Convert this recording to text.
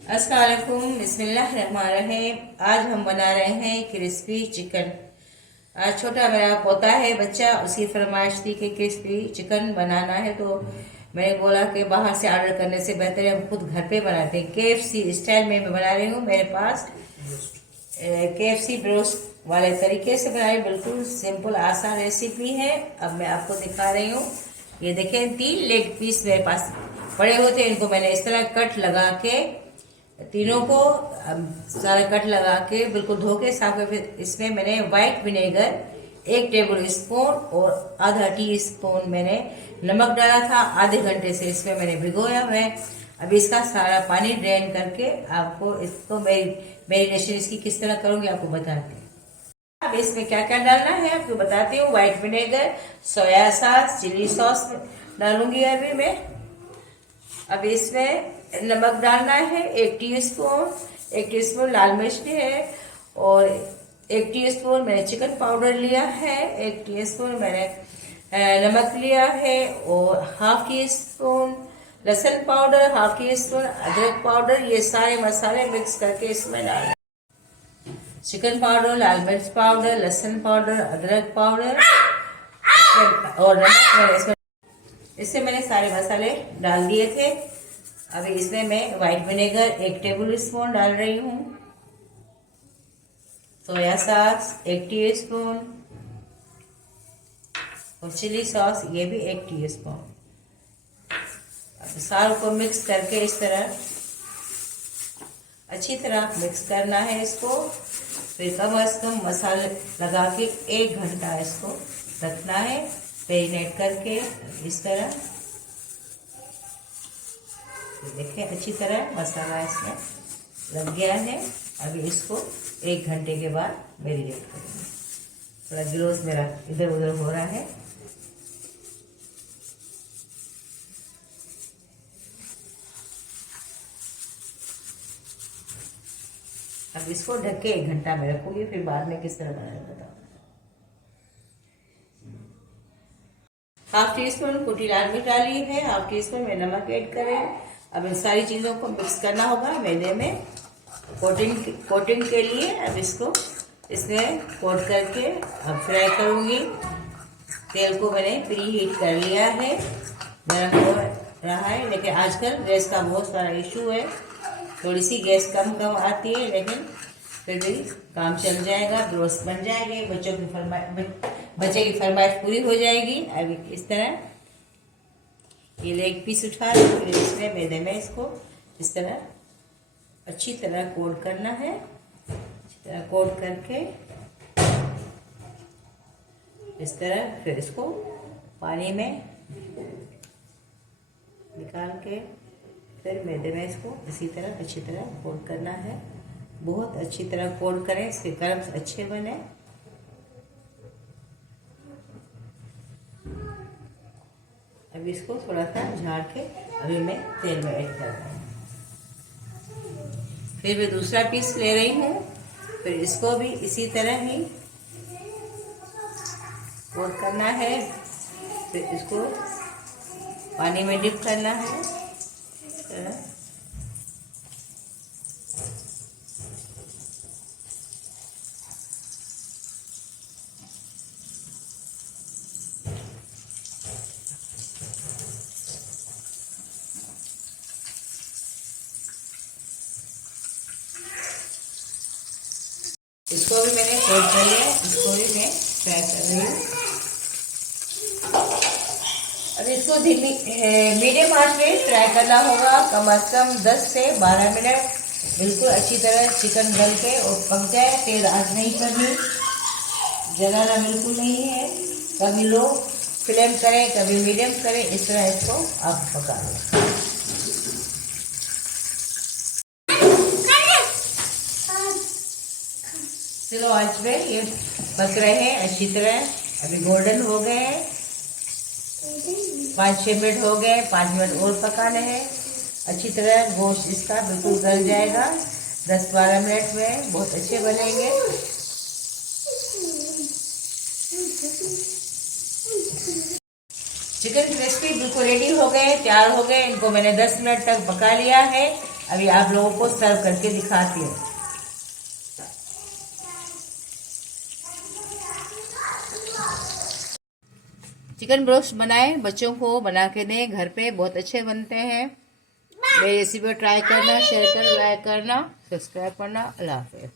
अस्सलाम वालेकुम, बिस्मिल्लाहिर्रहमानिर्रहीम। आज हम बना रहे हैं क्रिस्पी चिकन। आज छोटा मेरा पोता है बच्चा, उसकी फरमाइश थी कि क्रिस्पी चिकन बनाना है, तो मैंने बोला कि बाहर से ऑर्डर करने से बेहतर है हम खुद घर पे बनाते हैं। KFC स्टाइल में मैं बना रही हूँ। मेरे पास KFC ब्रोस्ट वाले तरीके से बना रही, बिल्कुल सिंपल आसान रेसिपी है। अब मैं आपको दिखा रही हूँ। ये देखें, 3 लेग पीस मेरे पास पड़े होते हैं। इनको मैंने इस तरह कट लगा के, तीनों को सारा कट लगा के बिल्कुल धो के साफ करके, इसमें मैंने वाइट विनेगर 1 टेबल स्पून और आधा टी स्पून मैंने नमक डाला था। आधे घंटे से इसमें मैंने भिगोया है। अब इसका सारा पानी ड्रेन करके आपको इसको मैरिनेशन इसकी किस तरह करूंगी आपको बताती हूँ। अब इसमें क्या क्या डालना है आपको बताती हूँ। White vinegar, soya sauce, chilli sauce डालूंगी अभी मैं। अब इसमें नमक डालना है 1 टीस्पून लाल मिर्च है, और 1 टीस्पून मैंने चिकन पाउडर लिया है, 1 टीस्पून मैंने नमक लिया है, और हाफ टी स्पून लहसुन पाउडर, हाफ टी स्पून अदरक पाउडर। ये सारे मसाले मिक्स करके इसमें डालना। चिकन पाउडर, लाल मिर्च पाउडर, लहसुन पाउडर, अदरक पाउडर और नमक मैंने इससे मैंने सारे मसाले डाल दिए थे। अभी इसमें मैं व्हाइट विनेगर 1 टेबल स्पून डाल रही हूँ, सोया सॉस 1 टीस्पून और चिली सॉस ये भी 1 टीस्पून। अब सारे को मिक्स करके इस तरह अच्छी तरह मिक्स करना है इसको। फिर कम से कम मसाले लगा के 1 घंटा इसको रखना है मैरिनेट करके इस तरह। देखिए अच्छी तरह मसाला इसमें लग गया है। अभी इसको 1 घंटे के बाद मैरिनेट करेंगे। थोड़ा ग्लोस मेरा इधर उधर हो रहा है। अब इसको ढक के 1 घंटा में रखूंगी, फिर बाद में किस तरह बनाना बताऊँ। हाफ टी स्पून कुटी लाल मिर्च डाली है, हाफ टी स्पून में नमक ऐड करें। अब इन सारी चीज़ों को मिक्स करना होगा मैदे में कोटिंग के लिए। अब इसको इसमें कोट करके अब फ्राई करूँगी। तेल को मैंने प्री हीट कर लिया है, गर्म हो रहा है। लेकिन आजकल गैस का बहुत सारा इशू है, थोड़ी सी गैस कम आती है, लेकिन फिर भी काम चल जाएगा, ब्रोस्ट बन जाएंगे। बच्चे की फरमाइश पूरी हो जाएगी। अभी इस तरह ये लेग पीस उठा लो, फिर इसमें मैदे में इसको इस तरह अच्छी तरह कोट करना है। अच्छी तरह कोट करके इस तरह फिर इसको पानी में निकाल के फिर मैदे में इसको इसी तरह अच्छी तरह कोट करना है। बहुत अच्छी तरह कोट करें, इसके कर्व्स अच्छे बने। अब इसको थोड़ा सा झाड़ के अभी मैं तेल में ऐड कर रही हूँ। फिर मैं दूसरा पीस ले रही हूँ, फिर इसको भी इसी तरह ही कोट करना है। फिर इसको पानी में डिप करना है। इसको भी मैंने कोट कर लिया, इसको भी मैं फ्राई कर रही हूँ। अब इसको धीमी मीडियम आंच में फ्राई करना होगा, कम से कम 10 से 12 मिनट। बिल्कुल अच्छी तरह चिकन गल के और पक जाए। तेज आंच नहीं करनी, जलाना बिल्कुल नहीं है। कभी लो फ्लेम करें, कभी मीडियम करें, इस तरह इसको आप पका लो। चलो आज में ये पक रहे हैं अच्छी तरह। अभी गोल्डन हो गए हैं, 5-6 मिनट हो गए, 5 मिनट और पकाने हैं। अच्छी तरह गोश्त इसका बिल्कुल गल जाएगा। 10-12 मिनट में बहुत अच्छे बनेंगे। चिकन क्रिस्पी बिल्कुल रेडी हो गए, तैयार हो गए। इनको मैंने 10 मिनट तक पका लिया है। अभी आप लोगों को सर्व करके दिखाती हूँ। चिकन ब्रोस्ट बनाए, बच्चों को बना के दें घर पे, बहुत अच्छे बनते हैं। मेरी रेसिपी ट्राई करना, शेयर करना, लाइक करना, सब्सक्राइब करना। अल्लाह हाफिज़।